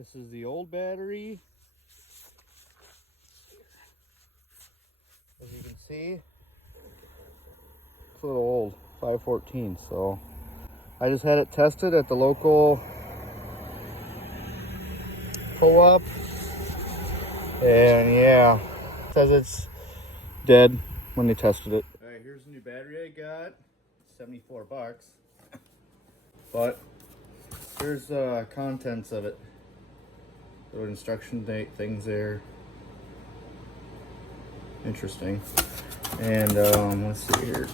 This is the old battery. As you can see, it's a little old, 514. So I just had it tested at the local co-op, and yeah, it says it's dead when they tested it. All right, here's the new battery I got. 74 bucks. But here's the contents of it. The instruction things there. Interesting. And let's see here.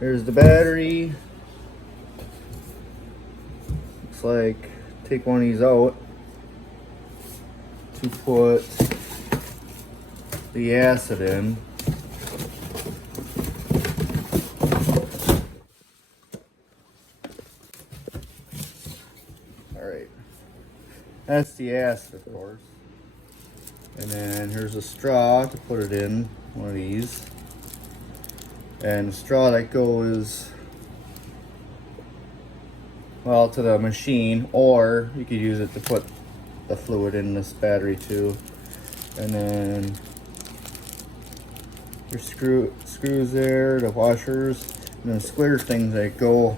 Here's the battery. Looks like take one of these out to put the acid in. Alright, that's the acid, of course. And then here's a straw to put it in, one of these. And the straw that goes, well, to the machine, or you could use it to put the fluid in this battery too. And then your screws there, the washers, and then square things that go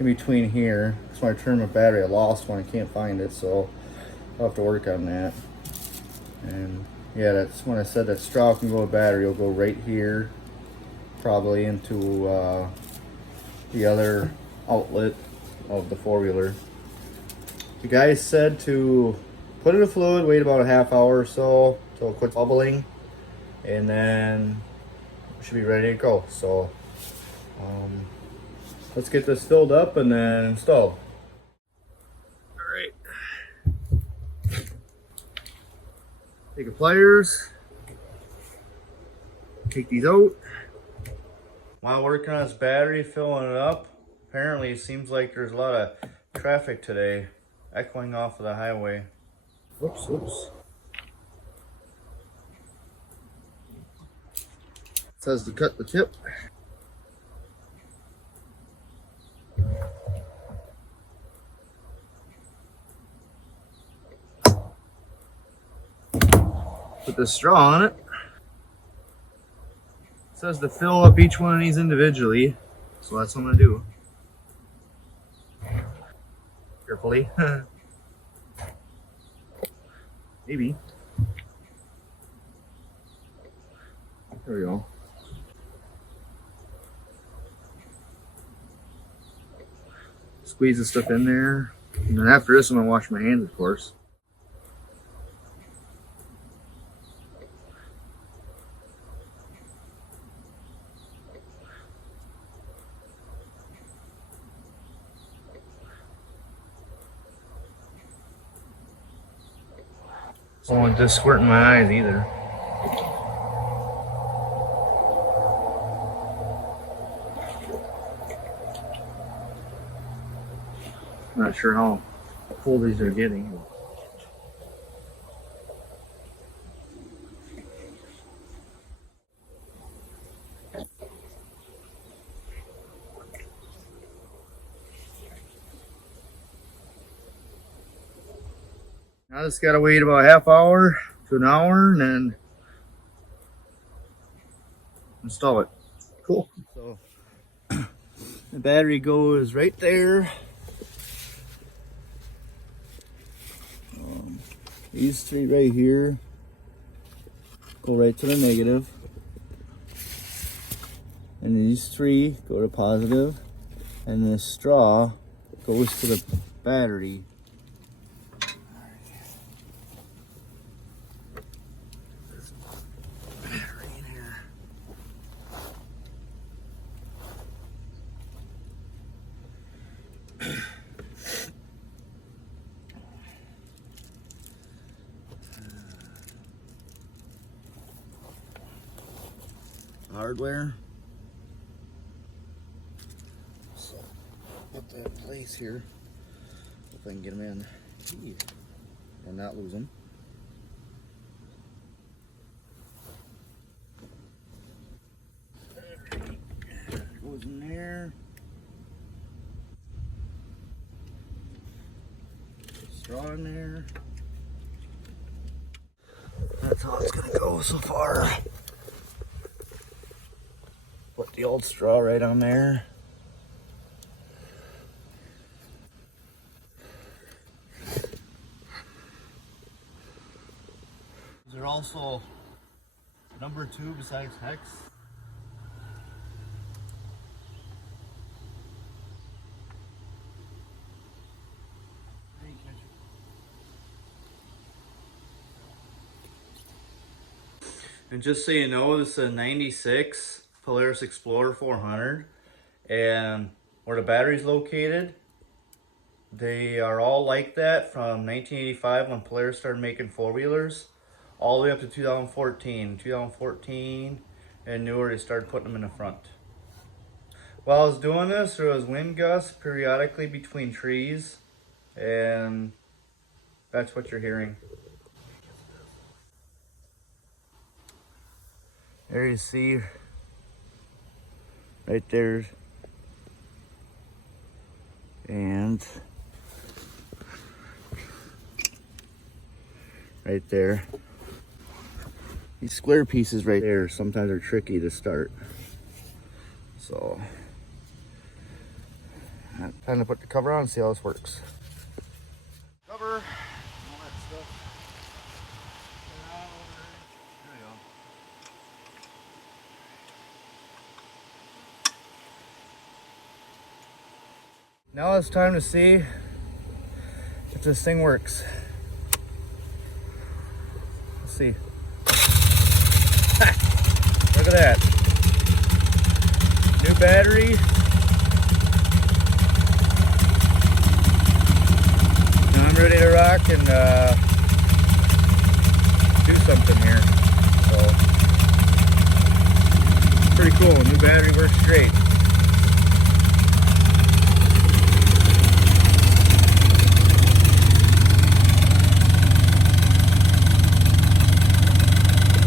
in between here. So when I turn my battery, I lost one, I can't find it, so I'll have to work on that. And yeah, that's when I said that straw can go to battery. It'll go right here, probably into the other outlet of the four-wheeler. The guys said to put in the fluid, wait about a half hour or so till it quits bubbling, and then it should be ready to go. So let's get this filled up and then installed. All right. Take the pliers, take these out. While working on this battery, filling it up, apparently it seems like there's a lot of traffic today, echoing off of the highway. Whoops. It says to cut the tip. Put the straw on it. It says to fill up each one of these individually, so that's what I'm gonna do. Carefully. Maybe. There we go. Squeeze the stuff in there. And then after this, I'm gonna wash my hands, of course. Don't want this squirt in my eyes either. Not sure how full these are getting. Now just gotta wait about a half hour to an hour and then install it. Cool. So the battery goes right there. These three right here go right to the negative, and these three go to positive, and this straw goes to the battery. Hardware. So put that in place here. Hope I can get them in and not lose them. Goes in there. straw in there. That's how it's gonna go so far. Put the old straw right on there. Is there also number 2 besides hex? And just so you know, this is a 96 Polaris Explorer 400, and where the battery's located, they are all like that from 1985 when Polaris started making four-wheelers, all the way up to 2014. 2014 and newer, they started putting them in the front. While I was doing this, there was wind gusts periodically between trees, and that's what you're hearing. There you see, right there, and right there. These square pieces right there, sometimes are tricky to start. So, time to put the cover on and see how this works. Cover, all that stuff. There we go. Now it's time to see if this thing works. Let's see. Ha! Look at that. New battery. Now I'm ready to rock and do something here. So, pretty cool. New battery works great.